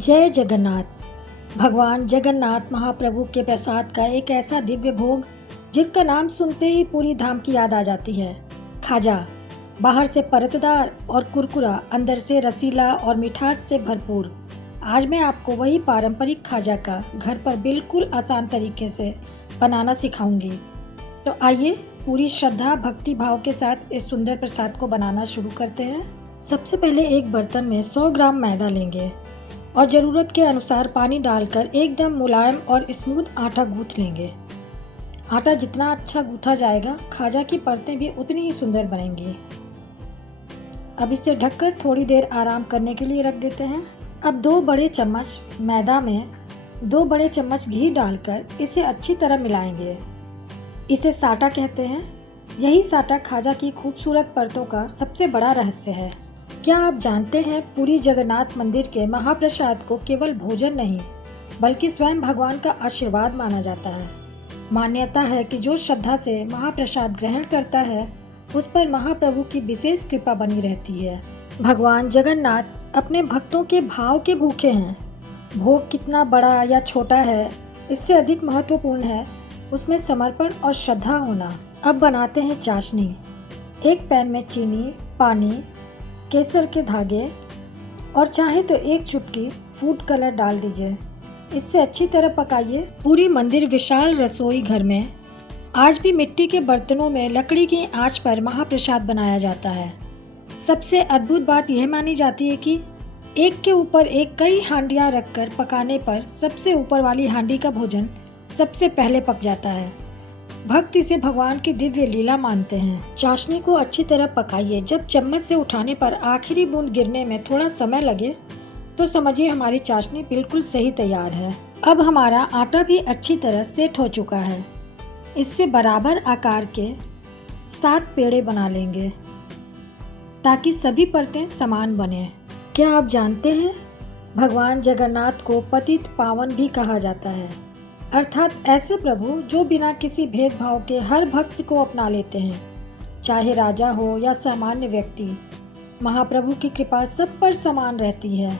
जय जगन्नाथ। भगवान जगन्नाथ महाप्रभु के प्रसाद का एक ऐसा दिव्य भोग जिसका नाम सुनते ही पूरी धाम की याद आ जाती है। खाजा बाहर से परतदार और कुरकुरा, अंदर से रसीला और मिठास से भरपूर। आज मैं आपको वही पारंपरिक खाजा का घर पर बिल्कुल आसान तरीके से बनाना सिखाऊंगी। तो आइए पूरी श्रद्धा भक्ति भाव के साथ इस सुंदर प्रसाद को बनाना शुरू करते हैं। सबसे पहले एक बर्तन में 100 ग्राम मैदा लेंगे और ज़रूरत के अनुसार पानी डालकर एकदम मुलायम और स्मूथ आटा गूंथ लेंगे। आटा जितना अच्छा गूंथा जाएगा, खाजा की परतें भी उतनी ही सुंदर बनेंगी। अब इसे ढककर थोड़ी देर आराम करने के लिए रख देते हैं। अब 2 बड़े चम्मच मैदा में 2 बड़े चम्मच घी डालकर इसे अच्छी तरह मिलाएंगे। इसे साटा कहते हैं। यही साटा खाजा की खूबसूरत परतों का सबसे बड़ा रहस्य है। क्या आप जानते हैं, पुरी जगन्नाथ मंदिर के महाप्रसाद को केवल भोजन नहीं बल्कि स्वयं भगवान का आशीर्वाद माना जाता है। मान्यता है कि जो श्रद्धा से महाप्रसाद ग्रहण करता है उस पर महाप्रभु की विशेष कृपा बनी रहती है। भगवान जगन्नाथ अपने भक्तों के भाव के भूखे हैं। भोग कितना बड़ा या छोटा है, इससे अधिक महत्वपूर्ण है उसमें समर्पण और श्रद्धा होना। अब बनाते हैं चाशनी। एक पैन में चीनी, पानी, केसर के धागे और चाहे तो 1 चुटकी फूड कलर डाल दीजिए। इससे अच्छी तरह पकाइए। पूरी मंदिर विशाल रसोई घर में आज भी मिट्टी के बर्तनों में लकड़ी की आंच पर महाप्रसाद बनाया जाता है। सबसे अद्भुत बात यह मानी जाती है कि एक के ऊपर एक कई हांडियां रखकर पकाने पर सबसे ऊपर वाली हांडी का भोजन सबसे पहले पक जाता है। भक्त इसे भगवान की दिव्य लीला मानते हैं। चाशनी को अच्छी तरह पकाइए। जब चम्मच से उठाने पर आखिरी बूंद गिरने में थोड़ा समय लगे तो समझिए हमारी चाशनी बिल्कुल सही तैयार है। अब हमारा आटा भी अच्छी तरह सेट हो चुका है। इससे बराबर आकार के 7 पेड़े बना लेंगे ताकि सभी परतें समान बने। क्या आप जानते हैं, भगवान जगन्नाथ को पतित पावन भी कहा जाता है, अर्थात ऐसे प्रभु जो बिना किसी भेदभाव के हर भक्त को अपना लेते हैं। चाहे राजा हो या सामान्य व्यक्ति, महाप्रभु की कृपा सब पर समान रहती है।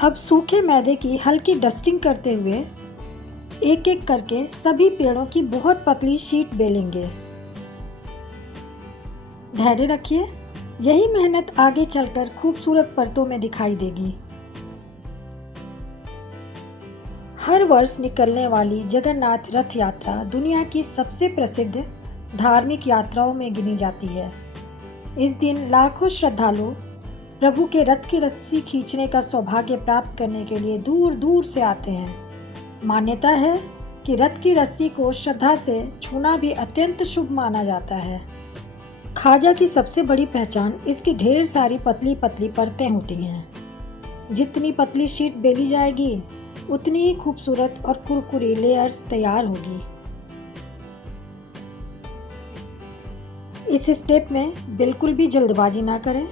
अब सूखे मैदे की हल्की डस्टिंग करते हुए एक एक करके सभी पेड़ों की बहुत पतली शीट बेलेंगे। धैर्य रखिए, यही मेहनत आगे चलकर खूबसूरत परतों में दिखाई देगी। हर वर्ष निकलने वाली जगन्नाथ रथ यात्रा दुनिया की सबसे प्रसिद्ध धार्मिक यात्राओं में गिनी जाती है। इस दिन लाखों श्रद्धालु प्रभु के रथ की रस्सी खींचने का सौभाग्य प्राप्त करने के लिए दूर दूर से आते हैं। मान्यता है कि रथ की रस्सी को श्रद्धा से छूना भी अत्यंत शुभ माना जाता है। खाजा की सबसे बड़ी पहचान इसकी ढेर सारी पतली पतली परतें होती हैं। जितनी पतली शीट बेली जाएगी उतनी ही खूबसूरत और कुरकुरी लेयर्स तैयार होगी। इस स्टेप में बिल्कुल भी जल्दबाजी ना करें।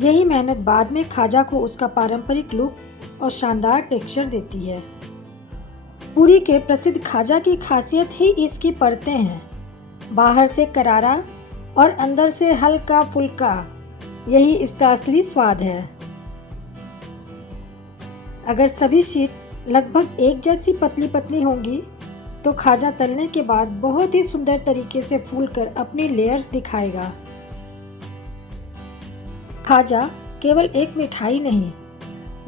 यही मेहनत बाद में खाजा को उसका पारंपरिक लुक और शानदार टेक्सचर देती है। पुरी के प्रसिद्ध खाजा की खासियत ही इसकी परतें हैं। बाहर से करारा और अंदर से हल्का फुल्का, यही इसका असली स्वाद है। अगर सभी शीट लगभग एक जैसी पतली पतली होंगी तो खाजा तलने के बाद बहुत ही सुंदर तरीके से फूलकर अपनी लेयर्स दिखाएगा। खाजा केवल एक मिठाई नहीं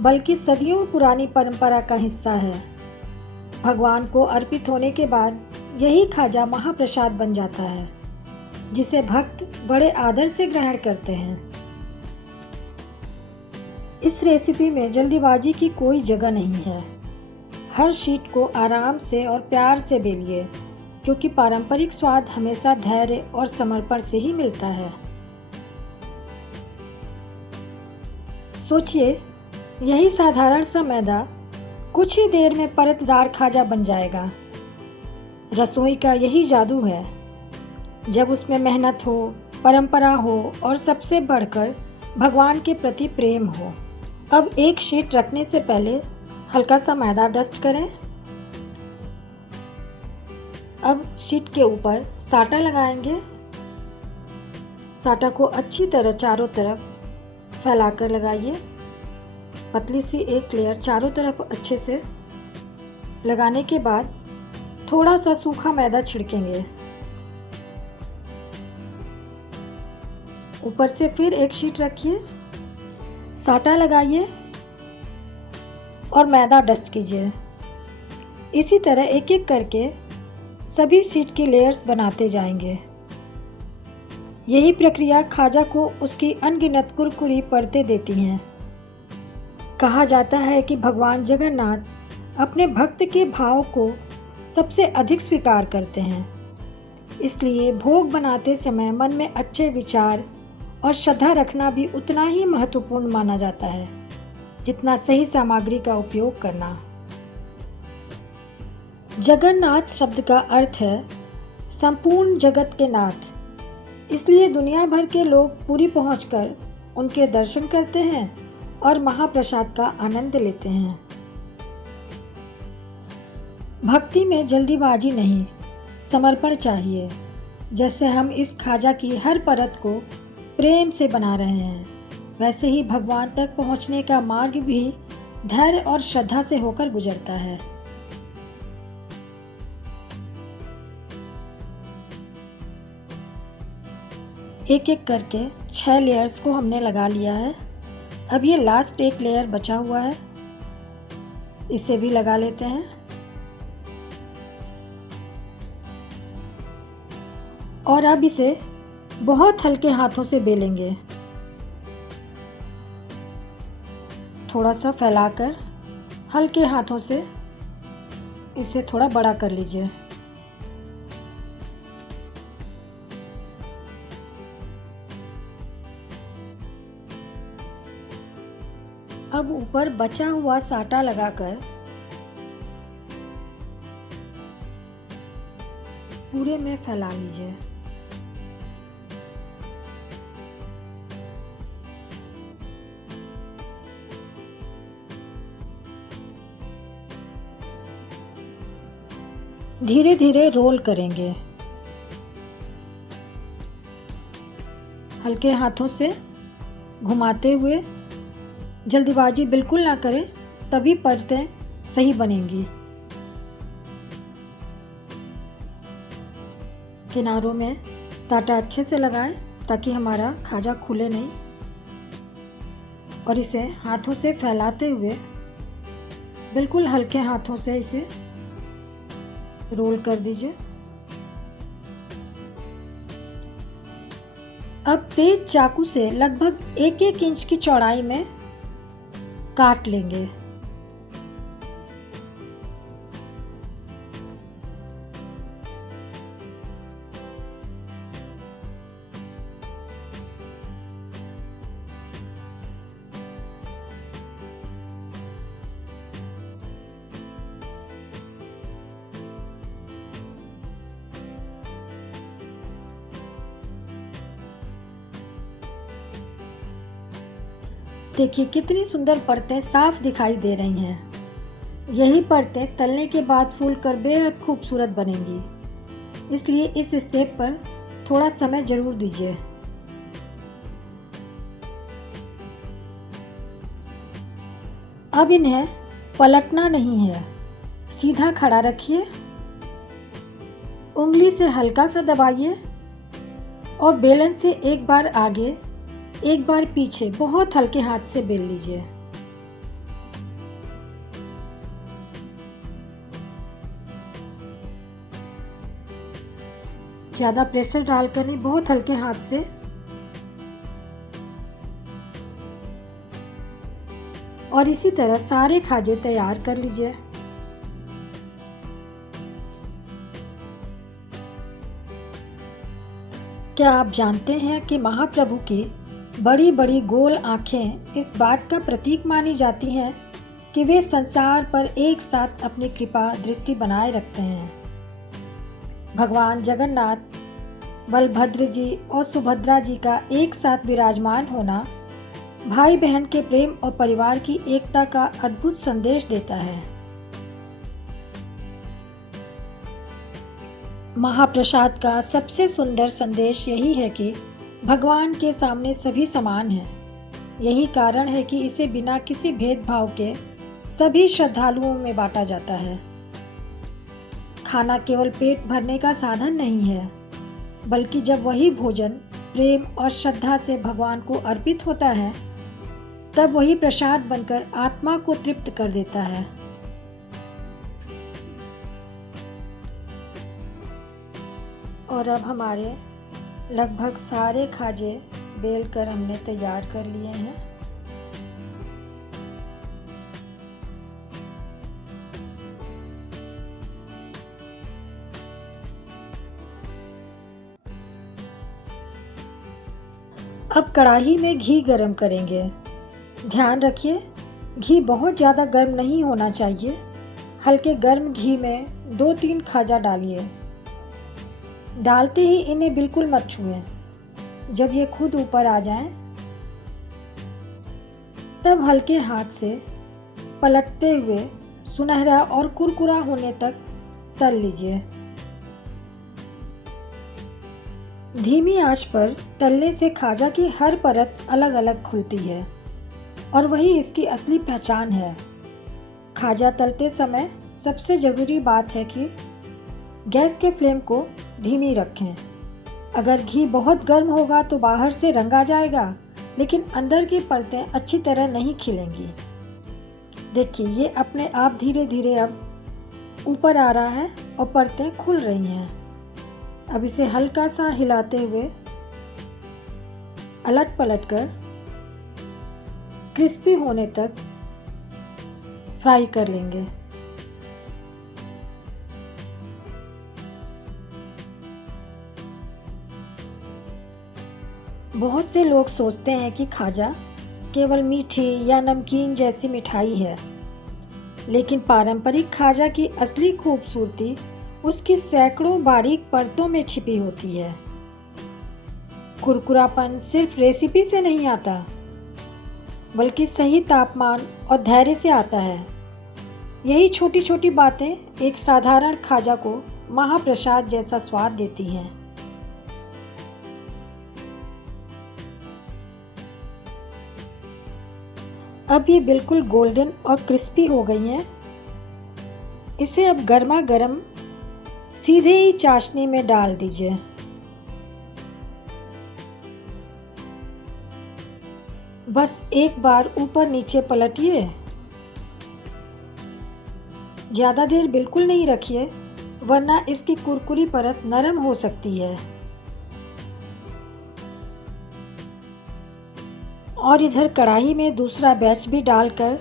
बल्कि सदियों पुरानी परंपरा का हिस्सा है। भगवान को अर्पित होने के बाद यही खाजा महाप्रसाद बन जाता है, जिसे भक्त बड़े आदर से ग्रहण करते हैं। इस रेसिपी में जल्दीबाजी की कोई जगह नहीं है। हर शीट को आराम से और प्यार से बेलिए, क्योंकि पारंपरिक स्वाद हमेशा धैर्य और समर्पण से ही मिलता है। सोचिए, यही साधारण सा मैदा कुछ ही देर में परतदार खाजा बन जाएगा। रसोई का यही जादू है, जब उसमें मेहनत हो, परंपरा हो और सबसे बढ़कर भगवान के प्रति प्रेम हो। अब एक शीट रखने से पहले हल्का सा मैदा डस्ट करें। अब शीट के ऊपर साटा लगाएंगे। साटा को अच्छी तरह चारों तरफ फैलाकर लगाइए। पतली सी एक लेयर चारों तरफ अच्छे से लगाने के बाद थोड़ा सा सूखा मैदा छिड़केंगे। ऊपर से फिर एक शीट रखिए, साटा लगाइए और मैदा डस्ट कीजिए। इसी तरह एक एक करके सभी शीट की लेयर्स बनाते जाएंगे। यही प्रक्रिया खाजा को उसकी अनगिनत कुरकुरी परतें देती हैं। कहा जाता है कि भगवान जगन्नाथ अपने भक्त के भाव को सबसे अधिक स्वीकार करते हैं, इसलिए भोग बनाते समय मन में अच्छे विचार और श्रद्धा रखना भी उतना ही महत्वपूर्ण माना जाता है जितना सही सामग्री का उपयोग करना। जगन्नाथ शब्द का अर्थ है संपूर्ण जगत के नाथ, इसलिए दुनिया भर के लोग पुरी पहुंचकर उनके दर्शन करते हैं और महाप्रसाद का आनंद लेते हैं। भक्ति में जल्दीबाजी नहीं, समर्पण चाहिए। जैसे हम इस खाजा की हर परत को प्रेम से बना रहे हैं, वैसे ही भगवान तक पहुंचने का मार्ग भी धैर्य और श्रद्धा से होकर गुजरता है। एक एक करके 6 लेयर्स को हमने लगा लिया है। अब ये लास्ट एक लेयर बचा हुआ है, इसे भी लगा लेते हैं। और अब इसे बहुत हल्के हाथों से बेलेंगे। थोड़ा सा फैलाकर हल्के हाथों से इसे थोड़ा बड़ा कर लीजिए। अब ऊपर बचा हुआ साटा लगाकर पूरे में फैला लीजिए। धीरे धीरे रोल करेंगे। हल्के हाथों से घुमाते हुए, जल्दीबाजी बिल्कुल ना करें, तभी परतें सही बनेंगी। किनारों में साटा अच्छे से लगाएं ताकि हमारा खाजा खुले नहीं, और इसे हाथों से फैलाते हुए बिल्कुल हल्के हाथों से इसे रोल कर दीजिए। अब तेज चाकू से लगभग 1-1 इंच की चौड़ाई में काट लेंगे। देखिए कितनी सुंदर परतें साफ दिखाई दे रही हैं। यही परतें तलने के बाद फूलकर बेहद खूबसूरत बनेंगी, इसलिए इस स्टेप पर थोड़ा समय जरूर दीजिए। अब इन्हें पलटना नहीं है, सीधा खड़ा रखिए, उंगली से हल्का सा दबाइए और बेलन से एक बार आगे एक बार पीछे बहुत हल्के हाथ से बेल लीजिए। ज्यादा प्रेशर डालकर नहीं, बहुत हल्के हाथ से। और इसी तरह सारे खाजे तैयार कर लीजिए। क्या आप जानते हैं कि महाप्रभु की बड़ी बड़ी गोल आँखें इस बात का प्रतीक मानी जाती हैं कि वे संसार पर एक साथ अपनी कृपा दृष्टि बनाए रखते हैं। भगवान जगन्नाथ, बलभद्र जी और सुभद्रा जी का एक साथ विराजमान होना भाई बहन के प्रेम और परिवार की एकता का अद्भुत संदेश देता है। महाप्रसाद का सबसे सुंदर संदेश यही है कि भगवान के सामने सभी समान हैं। यही कारण है कि इसे बिना किसी भेदभाव के सभी श्रद्धालुओं में बांटा जाता है। खाना केवल पेट भरने का साधन नहीं है, बल्कि जब वही भोजन प्रेम और श्रद्धा से भगवान को अर्पित होता है, तब वही प्रसाद बनकर आत्मा को तृप्त कर देता है। और अब हमारे लगभग सारे खाजे बेल कर हमने तैयार कर लिए हैं। अब कढ़ाई में घी गरम करेंगे। ध्यान रखिए, घी बहुत ज़्यादा गर्म नहीं होना चाहिए। हल्के गर्म घी में 2-3 खाजा डालिए। डालते ही इन्हें बिल्कुल मत छुएं। जब ये खुद ऊपर आ जाएं, तब हल्के हाथ से पलटते हुए सुनहरा और कुरकुरा होने तक तल लीजिए। धीमी आंच पर तलने से खाजा की हर परत अलग अलग खुलती है और वही इसकी असली पहचान है। खाजा तलते समय सबसे ज़रूरी बात है कि गैस के फ्लेम को धीमी रखें। अगर घी बहुत गर्म होगा तो बाहर से रंग आ जाएगा, लेकिन अंदर की परतें अच्छी तरह नहीं खिलेंगी। देखिए, ये अपने आप धीरे धीरे अब ऊपर आ रहा है और परतें खुल रही हैं। अब इसे हल्का सा हिलाते हुए अलट पलट कर क्रिस्पी होने तक फ्राई कर लेंगे। बहुत से लोग सोचते हैं कि खाजा केवल मीठी या नमकीन जैसी मिठाई है, लेकिन पारंपरिक खाजा की असली खूबसूरती उसकी सैकड़ों बारीक परतों में छिपी होती है। कुरकुरापन सिर्फ रेसिपी से नहीं आता, बल्कि सही तापमान और धैर्य से आता है। यही छोटी छोटी बातें एक साधारण खाजा को महाप्रसाद जैसा स्वाद देती हैं। अब ये बिल्कुल गोल्डन और क्रिस्पी हो गई हैं। इसे अब गर्मा गर्म सीधे ही चाशनी में डाल दीजिए। बस एक बार ऊपर नीचे पलटिए। ज़्यादा देर बिल्कुल नहीं रखिए, वरना इसकी कुरकुरी परत नरम हो सकती है। और इधर कढ़ाई में दूसरा बैच भी डालकर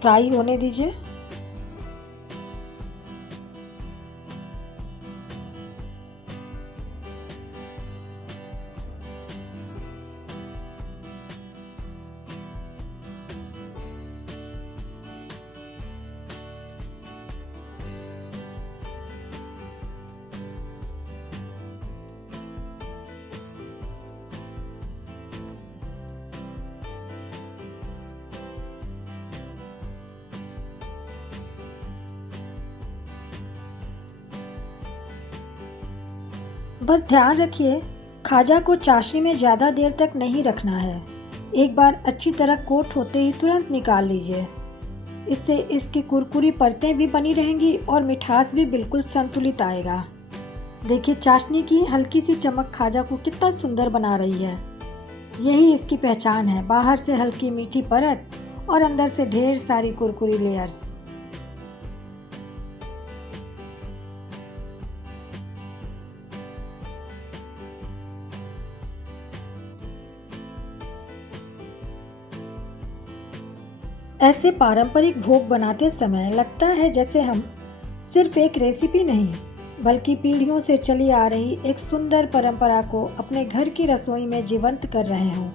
फ्राई होने दीजिए। बस ध्यान रखिए, खाजा को चाशनी में ज़्यादा देर तक नहीं रखना है। एक बार अच्छी तरह कोट होते ही तुरंत निकाल लीजिए। इससे इसकी कुरकुरी परतें भी बनी रहेंगी और मिठास भी बिल्कुल संतुलित आएगा। देखिए, चाशनी की हल्की सी चमक खाजा को कितना सुंदर बना रही है। यही इसकी पहचान है, बाहर से हल्की मीठी परत और अंदर से ढेर सारी कुरकुरी लेयर्स। ऐसे पारंपरिक भोग बनाते समय लगता है जैसे हम सिर्फ एक रेसिपी नहीं, बल्कि पीढ़ियों से चली आ रही एक सुंदर परंपरा को अपने घर की रसोई में जीवंत कर रहे हों।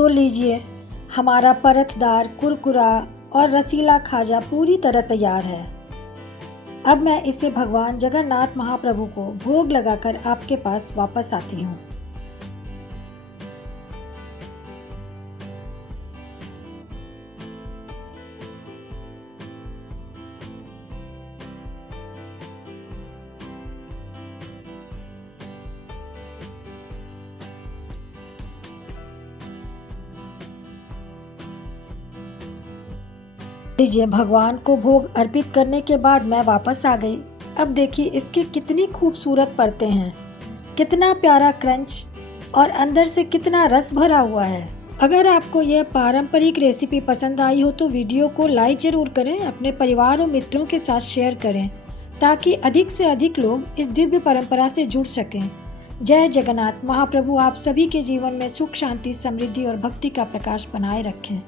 तो लीजिए, हमारा परतदार, कुरकुरा और रसीला खाजा पूरी तरह तैयार है। अब मैं इसे भगवान जगन्नाथ महाप्रभु को भोग लगाकर आपके पास वापस आती हूँ। लीजिए, भगवान को भोग अर्पित करने के बाद मैं वापस आ गई। अब देखिए इसकी कितनी खूबसूरत परतें हैं, कितना प्यारा क्रंच और अंदर से कितना रस भरा हुआ है। अगर आपको यह पारंपरिक रेसिपी पसंद आई हो तो वीडियो को लाइक जरूर करें, अपने परिवार और मित्रों के साथ शेयर करें ताकि अधिक से अधिक लोग इस दिव्य परंपरा से जुड़ सकें। जय जगन्नाथ। महाप्रभु आप सभी के जीवन में सुख, शांति, समृद्धि और भक्ति का प्रकाश बनाए रखें।